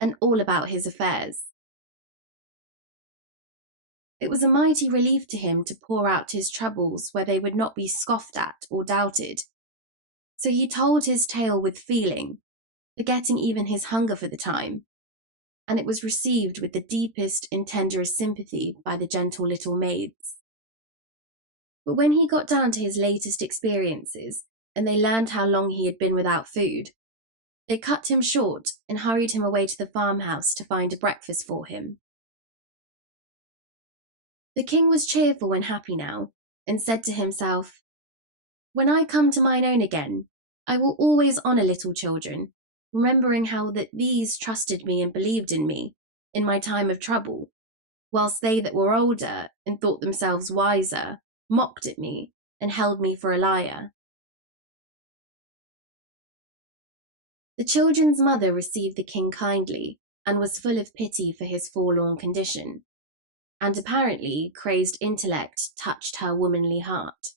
and all about his affairs. It was a mighty relief to him to pour out his troubles where they would not be scoffed at or doubted. So he told his tale with feeling, forgetting even his hunger for the time, and it was received with the deepest and tenderest sympathy by the gentle little maids. But when he got down to his latest experiences, and they learned how long he had been without food, they cut him short and hurried him away to the farmhouse to find a breakfast for him. The king was cheerful and happy now, and said to himself, "When I come to mine own again, I will always honour little children, remembering how that these trusted me and believed in me in my time of trouble, whilst they that were older and thought themselves wiser mocked at me and held me for a liar." The children's mother received the king kindly and was full of pity for his forlorn condition, and apparently crazed intellect touched her womanly heart.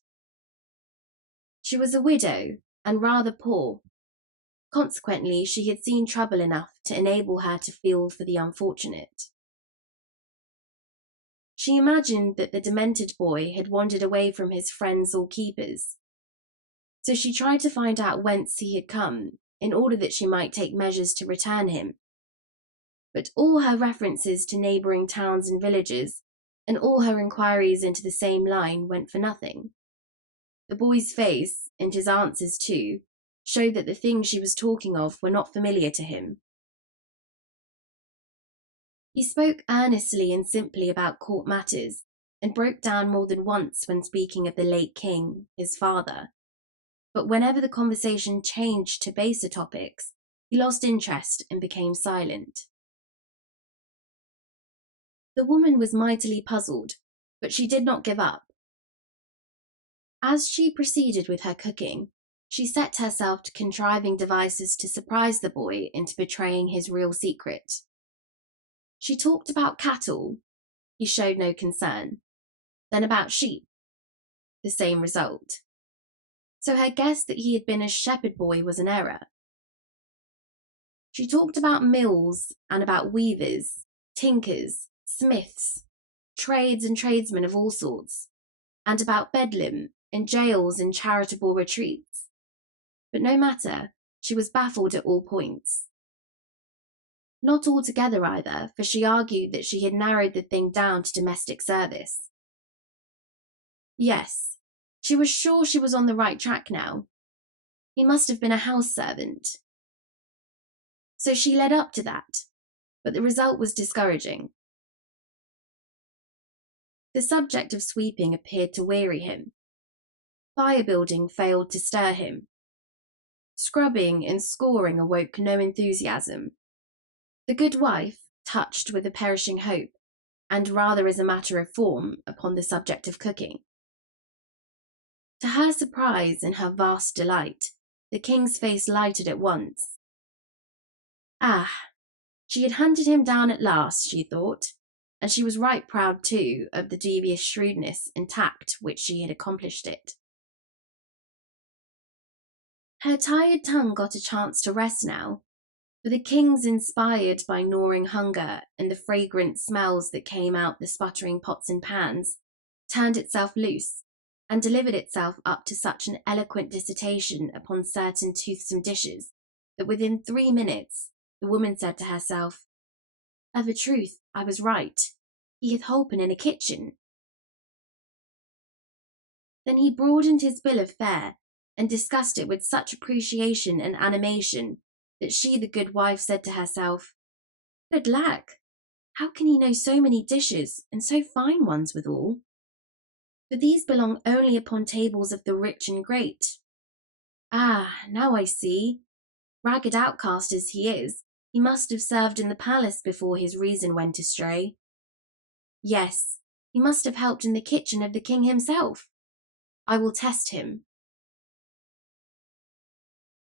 She was a widow and rather poor. Consequently, she had seen trouble enough to enable her to feel for the unfortunate. She imagined that the demented boy had wandered away from his friends or keepers, so she tried to find out whence he had come in order that she might take measures to return him. But all her references to neighbouring towns and villages, and all her inquiries into the same line, went for nothing. The boy's face, and his answers too, showed that the things she was talking of were not familiar to him. He spoke earnestly and simply about court matters, and broke down more than once when speaking of the late king, his father. But whenever the conversation changed to baser topics, he lost interest and became silent. The woman was mightily puzzled, but she did not give up. As she proceeded with her cooking, she set herself to contriving devices to surprise the boy into betraying his real secret. She talked about cattle. He showed no concern. Then about sheep. The same result. So her guess that he had been a shepherd boy was an error. She talked about mills and about weavers, tinkers, smiths, trades and tradesmen of all sorts, and about Bedlam and jails and charitable retreats. But no matter, she was baffled at all points. Not altogether either, for she argued that she had narrowed the thing down to domestic service. Yes, she was sure she was on the right track now. He must have been a house servant. So she led up to that, but the result was discouraging. The subject of sweeping appeared to weary him. Fire-building failed to stir him. Scrubbing and scoring awoke no enthusiasm. The good wife touched with a perishing hope, and rather as a matter of form, upon the subject of cooking. To her surprise and her vast delight, the king's face lighted at once. Ah, she had hunted him down at last, she thought, and she was right proud, too, of the devious shrewdness and tact which she had accomplished it. Her tired tongue got a chance to rest now, for the king's, inspired by gnawing hunger and the fragrant smells that came out the sputtering pots and pans, turned itself loose and delivered itself up to such an eloquent dissertation upon certain toothsome dishes that within 3 minutes the woman said to herself, "Of a truth, I was right. He hath holpen in a kitchen." Then he broadened his bill of fare and discussed it with such appreciation and animation that she, the good wife, said to herself, "Good lack! How can he know so many dishes, and so fine ones withal? For these belong only upon tables of the rich and great. Ah, now I see. Ragged outcast as he is, he must have served in the palace before his reason went astray. Yes, he must have helped in the kitchen of the king himself. I will test him."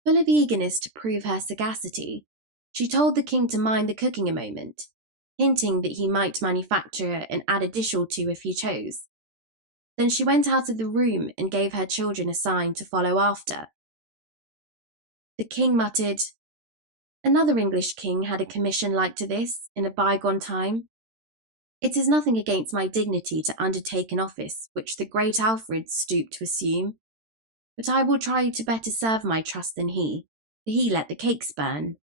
Full of eagerness to prove her sagacity, she told the king to mind the cooking a moment, hinting that he might manufacture and add a dish or two if he chose. Then she went out of the room and gave her children a sign to follow after. The king muttered, "Another English king had a commission like to this in a bygone time. It is nothing against my dignity to undertake an office which the great Alfred stooped to assume, but I will try to better serve my trust than he, for he let the cakes burn."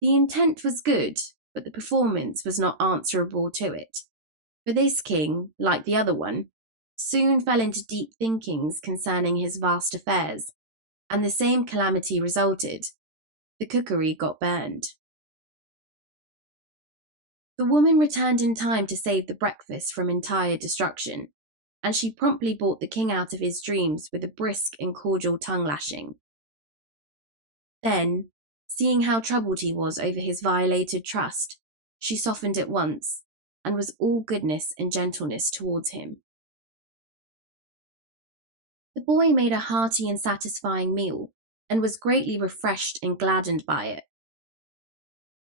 The intent was good, but the performance was not answerable to it, for this king, like the other one, soon fell into deep thinkings concerning his vast affairs, and the same calamity resulted. The cookery got burned. The woman returned in time to save the breakfast from entire destruction, and she promptly brought the king out of his dreams with a brisk and cordial tongue-lashing. Then, seeing how troubled he was over his violated trust, she softened at once, and was all goodness and gentleness towards him. The boy made a hearty and satisfying meal, and was greatly refreshed and gladdened by it.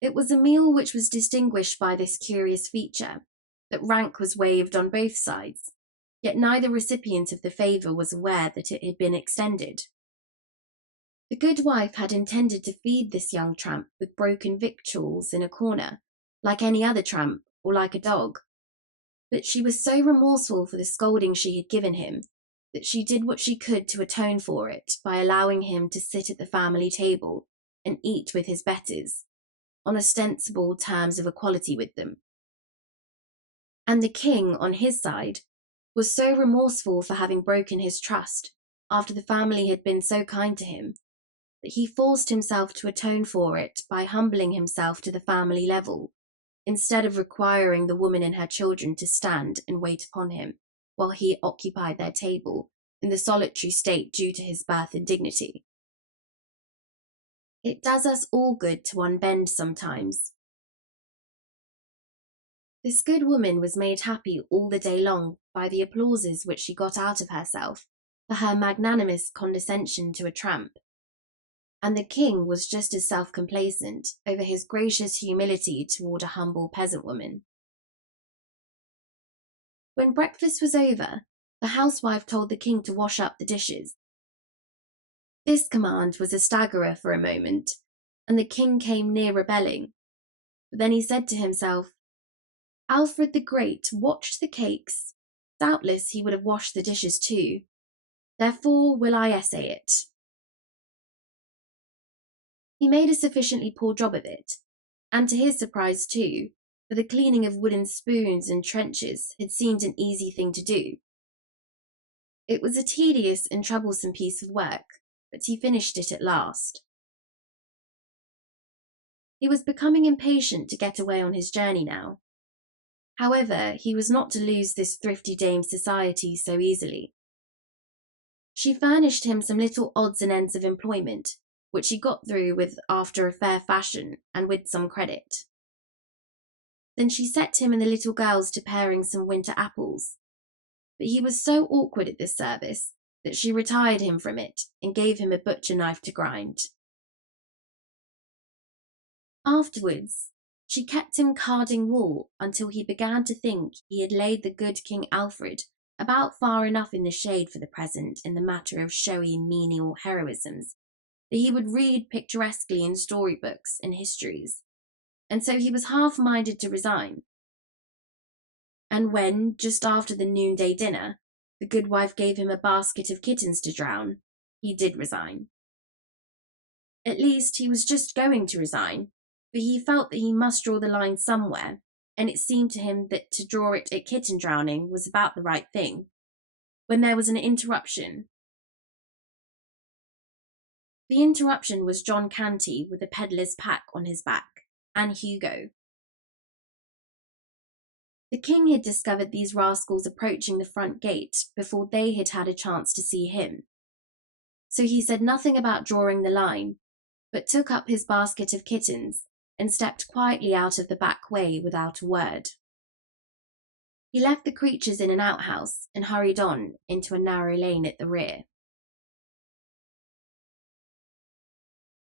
It was a meal which was distinguished by this curious feature, that rank was waived on both sides, yet neither recipient of the favour was aware that it had been extended. The good wife had intended to feed this young tramp with broken victuals in a corner, like any other tramp, or like a dog. But she was so remorseful for the scolding she had given him, that she did what she could to atone for it by allowing him to sit at the family table and eat with his betters, on ostensible terms of equality with them. And the king, on his side, was so remorseful for having broken his trust after the family had been so kind to him, that he forced himself to atone for it by humbling himself to the family level, instead of requiring the woman and her children to stand and wait upon him while he occupied their table in the solitary state due to his birth and dignity. It does us all good to unbend sometimes. This good woman was made happy all the day long by the applauses which she got out of herself for her magnanimous condescension to a tramp, and the king was just as self-complacent over his gracious humility toward a humble peasant woman. When breakfast was over, the housewife told the king to wash up the dishes. This command was a staggerer for a moment, and the king came near rebelling. But then he said to himself, "Alfred the Great watched the cakes. Doubtless he would have washed the dishes too. Therefore will I essay it." He made a sufficiently poor job of it, and to his surprise too, for the cleaning of wooden spoons and trenchers had seemed an easy thing to do. It was a tedious and troublesome piece of work, but he finished it at last. He was becoming impatient to get away on his journey now. However, he was not to lose this thrifty dame's society so easily. She furnished him some little odds and ends of employment, which he got through with after a fair fashion and with some credit. Then she set him and the little girls to paring some winter apples. but he was so awkward at this service that she retired him from it and gave him a butcher knife to grind. Afterwards, she kept him carding wool until he began to think he had laid the good King Alfred about far enough in the shade for the present in the matter of showy menial heroisms that he would read picturesquely in storybooks and histories, and so he was half-minded to resign. And when, just after the noonday dinner, the good wife gave him a basket of kittens to drown, he did resign. At least, he was just going to resign, for he felt that he must draw the line somewhere, and it seemed to him that to draw it at kitten drowning was about the right thing, when there was an interruption. The interruption was John Canty with a peddler's pack on his back, and Hugo. The king had discovered these rascals approaching the front gate before they had had a chance to see him. So he said nothing about drawing the line, but took up his basket of kittens and stepped quietly out of the back way without a word. He left the creatures in an outhouse and hurried on into a narrow lane at the rear.